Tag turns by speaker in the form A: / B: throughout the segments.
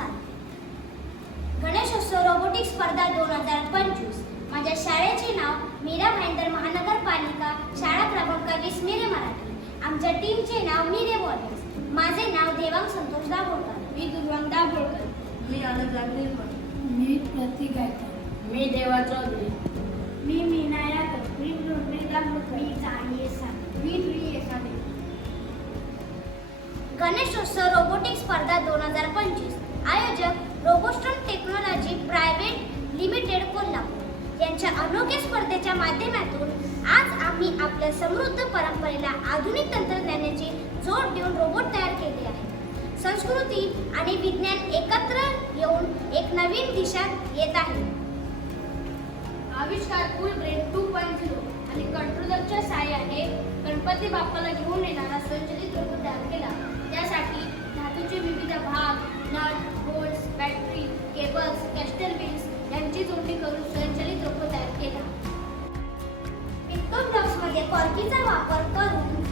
A: नमस्कार गणेशोत्सव रोबोटिक स्पर्धा दोन हजार पंचवीस. माझ्या शाळेचे नाव मीरा भाईंदर महानगरपालिका शाळा क्रमांक वीस मिरे मराठी. आमच्या टीमचे नाव मिरे वॉरियर्स माझे नाव देवांग संतोष दाभोळकर. मी दुर्वांग दाभोळकर.
B: मी आनंद निरमळ
C: मी प्रतीक गायकर
B: मी देवा चौधरी.
A: मी मीना यादव. मी दाभोळकर. मी जाणी मी प्रिय साधे गणेशोत्सव रोबोटिक स्पर्धा दोन हजार पंचवीस. आयोजक Robostan technology private limited Kolhapur. यांच्या अनोख्या स्पर्धेच्या माध्यमातून आज आम्ही आपल्या समृद्ध परंपरेला आधुनिक तंत्रज्ञानाची जोड देऊन रोबोट तयार केले आहे. संस्कृती आणि विज्ञान एकत्र येऊन एक नवीन दिशा येत आहे. Avishkar full brain two point zero आणि कंट्रोलरच्या साह्याने गणपती बाप्पाला घेऊन येणारा संचलित रोबोट ब्लॉक्समध्ये वापर करून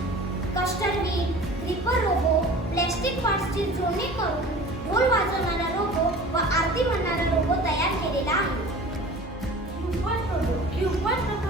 A: caster wheel creeper robo plastic पार्ट्सची जोडणी करून ढोल वाजवणारा रोबो व आरती म्हणणारा रोबो तयार केलेला आहे. ह्युमन रोबो ह्युमन रोबो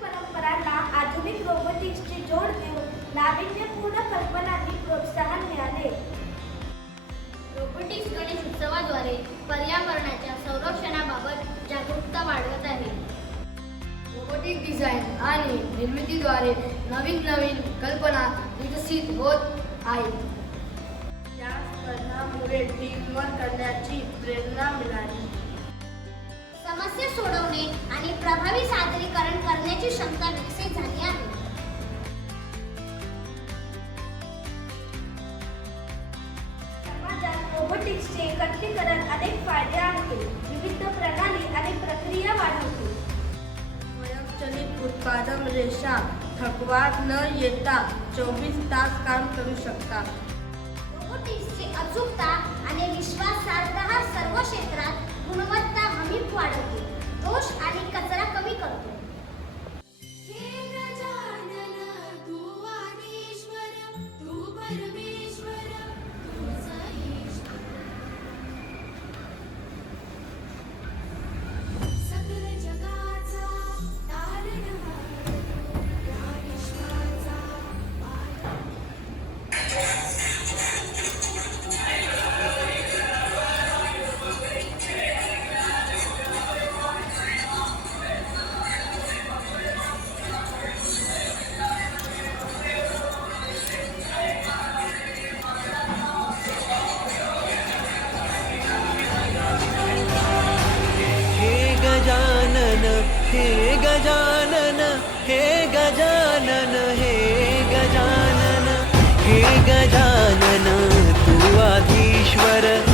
A: परंपरांना आधुनिक रोबोटिक्सची जोड देऊन नाविन्यपूर्ण
B: कल्पना आणि निर्मितीद्वारे नवीन नवीन कल्पना विकसित होत आहेत. या स्पर्धामुळे टीमवर्क करण्याची प्रेरणा मिळाली.
A: समस्या सोडवणे आणि प्रभावी सादरीकरण करण्याची क्षमता विकसित झाली आहे. समाजात रोबोटिक्सचे एकत्रीकरण अनेक फायदे आहेत. विविध प्रणाली आणि प्रक्रिया वाढवते
B: उत्पादन रेषा थकवा न येता चोवीस तास काम करू शकता.
A: रोबोटिक्सची अचूकता आणि
D: हे गजानन
E: हे गजानन हे गजानन हे गजानन तू आधीश्वर.